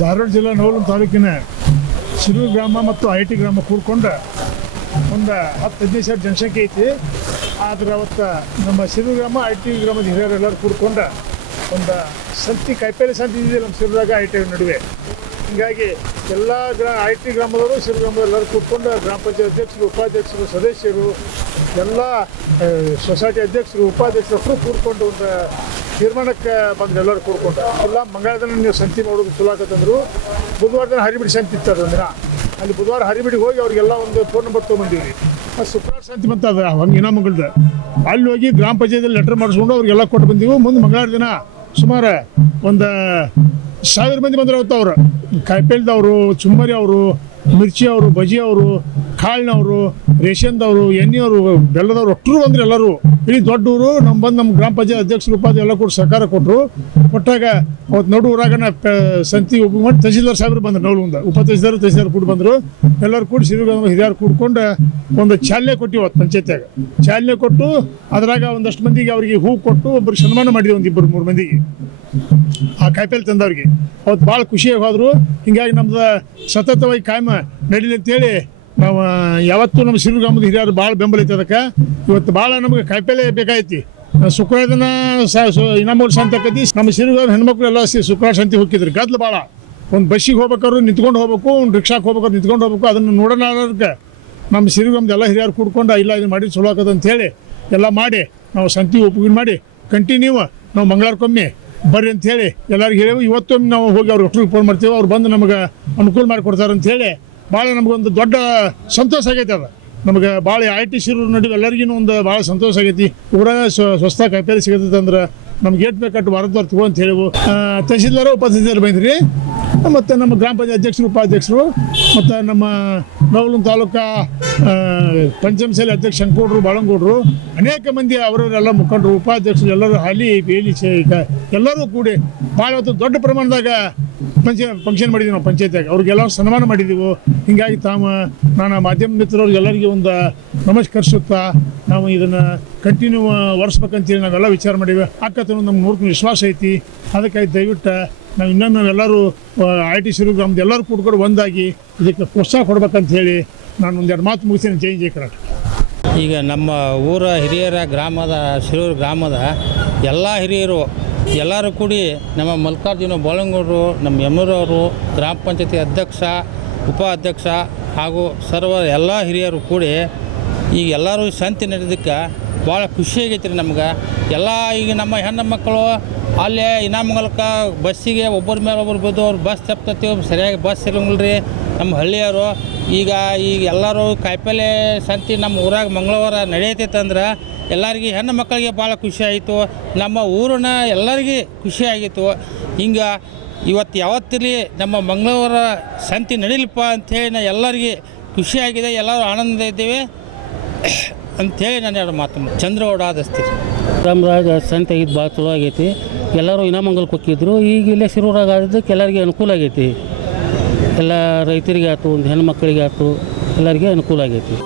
ಧಾರವಾಡ ಜಿಲ್ಲಾ ನವಲಗುಂದ ತಾಲೂಕಿನ ಶಿರೂರು ಗ್ರಾಮ ಮತ್ತು ಐ ಟಿ ಗ್ರಾಮ ಕೂಡ್ಕೊಂಡು ಒಂದು 10-15 ಸಾವಿರ ಜನಸಂಖ್ಯೆ ಐತಿ. ಆದ್ರೆ ಅವತ್ತು ನಮ್ಮ ಶಿರೂರು ಗ್ರಾಮ ಐ ಟಿ ಗ್ರಾಮದ ಹಿರಿಯರೆಲ್ಲರೂ ಕೂಡ್ಕೊಂಡು ಒಂದು ಸಂತಿ ಕಾಯಿಪಲ್ಲೆ ಸಂತಿ ಇದೆ ನಮ್ಮ ಶಿರೂರಾಗ ಐ ಟಿ ನಡುವೆ. ಹೀಗಾಗಿ ಎಲ್ಲ ಐ ಟಿ ಗ್ರಾಮದವರು ಶಿರೂರು ಗ್ರಾಮದೆಲ್ಲರೂ ಕೂತ್ಕೊಂಡು ಗ್ರಾಮ ಪಂಚಾಯತ್ ಅಧ್ಯಕ್ಷರು, ಉಪಾಧ್ಯಕ್ಷರು, ಸದಸ್ಯರು, ಎಲ್ಲ ಸೊಸೈಟಿ ಅಧ್ಯಕ್ಷರು, ಉಪಾಧ್ಯಕ್ಷರು ಕೂಡ್ಕೊಂಡು ಒಂದು ತೀರ್ಮಾನಕ್ಕೆ ಬಂದು ಎಲ್ಲರೂ ಕೂಡ್ಕೊಂಡು ಎಲ್ಲ ಮಂಗಳವಾರ ದಿನ ನೀವು ಸಂತಿ ಮಾಡೋದು ಚಲೋ ಆಗತ್ತಂದ್ರು. ಬುಧವಾರ ದಿನ ಹರಿಬಿಡಿ ಸಂತಿ ಇತ್ತು ಅದೊಂದು ದಿನ. ಅಲ್ಲಿ ಬುಧವಾರ ಹರಿಬಿಡಿಗೆ ಹೋಗಿ ಅವ್ರಿಗೆಲ್ಲ ಒಂದು ಫೋನ್ ನಂಬರ್ ತೊಗೊಂಬಂದಿವಿ. ಅದು ಶುಕ್ರವಾರ ಸಂತಿ ಬಂತ ಅದು ಹಂಗೆ ಇನಾಮಗಳದ್ದು. ಅಲ್ಲಿ ಹೋಗಿ ಗ್ರಾಮ ಪಂಚಾಯತಿಯಲ್ಲಿ ಲೆಟ್ರ್ ಮಾಡಿಸ್ಕೊಂಡು ಅವ್ರಿಗೆಲ್ಲ ಕೊಟ್ಟು ಬಂದೀವಿ. ಮುಂದೆ ಮಂಗಳವಾರ ದಿನ ಸುಮಾರು ಒಂದು 1000 ಮಂದಿ ಬಂದ್ರೆ ಅವತ್ತು ಅವರು ಕಾಯಿಪಲ್ಯದವರು, ಚುಮ್ಮರಿ ಅವರು, ಮಿರ್ಚಿ ಅವರು, ಬಜಿ ಅವರು, ಕಾಳಿನವರು, ರೇಷನ್ದವರು, ಎಣ್ಣೆಯವರು, ಬೆಲ್ಲದವರು ಒಟ್ಟರು ಬಂದ್ರೆ ಎಲ್ಲರೂ ಇಡೀ ದೊಡ್ಡವರು ನಮ್ಮ ಗ್ರಾಮ ಪಂಚಾಯತ್ ಅಧ್ಯಕ್ಷರು, ಉಪಾಧ್ಯಕ್ಷರು ಎಲ್ಲ ಕೂಡ ಸಹಕಾರ ಕೊಟ್ಟರು. ಕೊಟ್ಟಾಗ ಅವತ್ತು ನಡು ಊರಾಗ ಸಂತಿ ಒಬ್ಬ ಮಾಡಿ ತಹಸೀಲ್ದಾರ್ ಸಾಹೇಬರು ಬಂದರು. ನವಲಗುಂದ ತಹಸೀಲ್ದಾರ್ ಕೂಡ ಬಂದರು. ಎಲ್ಲರೂ ಕೂಡ ಶಿರೂರು ಹಿರಿಯರು ಕೂಡ್ಕೊಂಡು ಒಂದು ಚಾಲನೆ ಕೊಟ್ಟಿವಿ. ಅವತ್ತು ಪಂಚಾಯತ್ಯಾಗ ಚಾಲನೆ ಕೊಟ್ಟು ಅದ್ರಾಗ ಒಂದಷ್ಟು ಮಂದಿಗೆ ಅವರಿಗೆ ಹೂ ಕೊಟ್ಟು ಒಬ್ಬರಿಗೆ ಸನ್ಮಾನ ಮಾಡಿದ್ವಿ. ಒಂದು 2-3 ಮಂದಿಗೆ ಆ ಕಾಯಿಪಲ್ಲೆ ತಂದವ್ರಿಗೆ ಅವತ್ತು ಭಾಳ ಖುಷಿಯಾಗಿ ಹೋದರು. ಹೀಗಾಗಿ ನಮ್ದು ಸತತವಾಗಿ ಕಾಯಮ ನಡೀಲಿ ಅಂತೇಳಿ ನಾವು ಯಾವತ್ತೂ ನಮ್ಮ ಶಿರೂರು ಗ್ರಾಮದ ಹಿರಿಯರು ಭಾಳ ಬೆಂಬಲ ಐತೆ. ಅದಕ್ಕೆ ಇವತ್ತು ಭಾಳ ನಮಗೆ ಕಾಯಿಪಲ್ಲೆ ಬೇಕಾಯ್ತಿ. ಶುಕ್ರವಾರ ದಿನ ಇನಾಮೂರು ಸಂತೆ ಆಕೈತಿ. ನಮ್ಮ ಶಿರೂರು ಗ್ರಾಮ ಹೆಣ್ಮಕ್ಳು ಎಲ್ಲ ಶುಕ್ರವಾರ ಸಂತೆ ಹೋಗಿದ್ರು. ಗದ್ದಲು ಭಾಳ. ಒಂದು ಬಸ್ಸಿಗೆ ಹೋಗ್ಬೇಕಾದ್ರು ನಿಂತ್ಕೊಂಡು ಹೋಗ್ಬೇಕು, ಒಂದು ರಿಕ್ಷಾಕ್ಕೆ ಹೋಗ್ಬೇಕಾದ್ರು ನಿಂತ್ಕೊಂಡು ಹೋಗ್ಬೇಕು. ಅದನ್ನು ನೋಡೋಣಕ್ಕೆ ನಮ್ಮ ಶಿರೂರು ಗ್ರಾಮದ ಎಲ್ಲ ಹಿರಿಯರು ಕೂಡ್ಕೊಂಡು ಇಲ್ಲ ಇದು ಮಾಡಿ ಚಲೋ ಆಕದ ಅಂತೇಳಿ ಎಲ್ಲ ಮಾಡಿ ನಾವು ಸಂತಿ ಒಪ್ಪಿಗೆ ಮಾಡಿ ಕಂಟಿನ್ಯೂ ನಾವು ಮಂಗಳವಾರಕ್ಕೊಮ್ಮೆ ಬರ್ರಿ ಅಂಥೇಳಿ ಎಲ್ಲರಿಗೆ ಹೇಳೇವು. ಇವತ್ತೊಮ್ಮೆ ನಾವು ಹೋಗಿ ಅವ್ರು ಒಟ್ಟಿಗೆ ಫೋನ್ ಮಾಡ್ತೀವಿ. ಅವ್ರು ಬಂದು ನಮಗೆ ಅನುಕೂಲ ಮಾಡಿಕೊಡ್ತಾರೆ ಅಂಥೇಳಿ ಭಾಳ ನಮಗೊಂದು ದೊಡ್ಡ ಸಂತೋಷ ಆಗೈತೆ. ಅದು ನಮಗೆ ಭಾಳ ಐ ಟಿ ಶಿರೂರು ನಡುವೆ ಎಲ್ಲರಿಗೂ ಒಂದು ಭಾಳ ಸಂತೋಷ ಆಗೈತಿ. ಊರಾಗ ಸ್ವಸ್ಥ ಕಾಯಿಪಲ್ಲೆ ಸಿಗತ್ತೈತೆ ಅಂದ್ರೆ ನಮ್ಗೆ ಏಟ್ ಬೇಕಾಟ್ಟು ವಾರದವ್ರು ತಗೋ ಅಂತ ಹೇಳೇವು. ತಹಸೀಲ್ದಾರು, ಉಪತಹಸೀಲ್ದಾರ್ ಬಂದ್ರಿ. ಮತ್ತು ನಮ್ಮ ಗ್ರಾಮ ಪಂಚಾಯತ್ ಅಧ್ಯಕ್ಷರು, ಉಪಾಧ್ಯಕ್ಷರು, ಮತ್ತು ನಮ್ಮ ನವಲಗುಂದ ತಾಲೂಕಾ ಪಂಚಮಸಾಲಿ ಅಧ್ಯಕ್ಷ ಶಂಕಗೌಡರು, ಬಾಳಂಗೌಡರು, ಅನೇಕ ಮಂದಿ ಅವರವರೆಲ್ಲ ಮುಖಂಡರು, ಉಪಾಧ್ಯಕ್ಷರು ಎಲ್ಲರೂ ಹಾಲಿ ಬೇಲಿ ಎಲ್ಲರೂ ಕೂಡಿ ಭಾಳ ಹೊತ್ತು ದೊಡ್ಡ ಪ್ರಮಾಣದಾಗ ಫಂಕ್ಷನ್ ಮಾಡಿದ್ದೀವಿ ನಾವು ಪಂಚಾಯತ್ಯಾಗ. ಅವ್ರಿಗೆಲ್ಲ ಸನ್ಮಾನ ಮಾಡಿದ್ದೀವಿ. ಹೀಗಾಗಿ ನಾನು ಮಾಧ್ಯಮ ಮಿತ್ರವ್ರಿಗೆ ಎಲ್ಲರಿಗೆ ಒಂದು ನಮಸ್ಕರಿಸುತ್ತಾ ನಾವು ಇದನ್ನು ಕಂಟಿನ್ಯೂ ವರ್ಷಬೇಕಂತೇಳಿ ನಾವೆಲ್ಲ ವಿಚಾರ ಮಾಡೀವಿ. ಆಕತ್ತನ್ನು ನಮ್ಗೆ ನೋಡ್ಕೊಂಡು ವಿಶ್ವಾಸ ಐತಿ. ಅದಕ್ಕಾಗಿ ದಯವಿಟ್ಟು ನಾವು ಇನ್ನೊಮ್ಮೆ ನಾವೆಲ್ಲರೂ ಐ ಟಿ ಶಿರೂರು ಗ್ರಾಮದ ಎಲ್ಲರೂ ಕೂಡ್ಕೊಂಡು ಒಂದಾಗಿ ಇದಕ್ಕೆ ಪ್ರೋತ್ಸಾಹ ಕೊಡ್ಬೇಕಂತ ಹೇಳಿ ನಾನು ಒಂದೆರಡು ಮಾತು ಮುಗಿಸ್ತೀನಿ. ಜೈ ಜೈ ಕರ್ನಾಟಕ. ಈಗ ನಮ್ಮ ಊರ ಹಿರಿಯರ ಗ್ರಾಮದ ಶಿರೂರು ಗ್ರಾಮದ ಎಲ್ಲ ಹಿರಿಯರು ಎಲ್ಲರೂ ಕೂಡಿ ನಮ್ಮ ಮಲ್ಲಿಕಾರ್ಜುನ ಬಾಳಂಗೌಡರು, ನಮ್ಮ ಯಮನೂರವರು, ಗ್ರಾಮ ಪಂಚಾಯತಿ ಅಧ್ಯಕ್ಷ, ಉಪಾಧ್ಯಕ್ಷ ಹಾಗೂ ಸರ್ವ ಎಲ್ಲ ಹಿರಿಯರು ಕೂಡಿ ಈಗ ಎಲ್ಲರೂ ಸಂತಿ ನಡೆದಕ್ಕೆ ಭಾಳ ಖುಷಿಯಾಗೈತೆ ರೀ ನಮ್ಗೆ. ಎಲ್ಲ ಈಗ ನಮ್ಮ ಹೆಣ್ಣು ಮಕ್ಕಳು ಅಲ್ಲೇ ಇನಾಮಂಗಲಕ್ಕೆ ಬಸ್ಸಿಗೆ ಒಬ್ಬರ ಮೇಲೆ ಒಬ್ಬರು ಬಿದ್ದು ಅವ್ರು ಬಸ್ ತಪ್ತೀವಿ, ಸರಿಯಾಗಿ ಬಸ್ ಇರಂಗಿಲ್ಲ ರೀ ನಮ್ಮ ಹಳ್ಳಿಯವರು. ಈಗ ಎಲ್ಲರೂ ಕಾಯಿಪಲ್ಲೆ ಸಂತಿ ನಮ್ಮ ಊರಾಗ ಮಂಗಳವಾರ ನಡೆಯತೈತೆ ಅಂದ್ರೆ ಎಲ್ಲರಿಗೆ ಹೆಣ್ಣು ಮಕ್ಕಳಿಗೆ ಭಾಳ ಖುಷಿ ಆಯಿತು. ನಮ್ಮ ಊರಿನ ಎಲ್ಲರಿಗೆ ಖುಷಿ ಆಗಿತ್ತು. ಹಿಂಗೆ ಇವತ್ತು ಯಾವತ್ತಿರಲಿ ನಮ್ಮ ಮಂಗಳವಾರ ಸಂತಿ ನಡೀಲಿಪ್ಪ ಅಂಥೇಳಿ ನಾ ಎಲ್ಲರಿಗೆ ಖುಷಿಯಾಗಿದೆ. ಎಲ್ಲರೂ ಆನಂದ ಇದ್ದೇವೆ ಅಂಥೇಳಿ ನಾನು ಎರಡು ಮಾತು ಚಂದ್ರಗೌಡ ದಸ್ತಿರಿ. ಗ್ರಾಮದಾಗ ಸಂತೆ ಆಗಿದ್ದು ಭಾಳ ಚಲೋ ಆಗೈತಿ. ಎಲ್ಲರೂ ಇನಾಮಂಗಲಕ್ಕೆ ಹೋಗಿದ್ರು. ಈಗ ಇಲ್ಲೇ ಶಿರೂರಾಗ ಆಗಿದ್ದಕ್ಕೆ ಎಲ್ಲರಿಗೆ ಅನುಕೂಲ ಆಗೈತಿ. ಎಲ್ಲ ರೈತರಿಗೆ ಆಯ್ತು, ಒಂದು ಹೆಣ್ಣು ಮಕ್ಕಳಿಗೆ ಆಯ್ತು, ಎಲ್ಲರಿಗೆ ಅನುಕೂಲ ಆಗೈತಿ.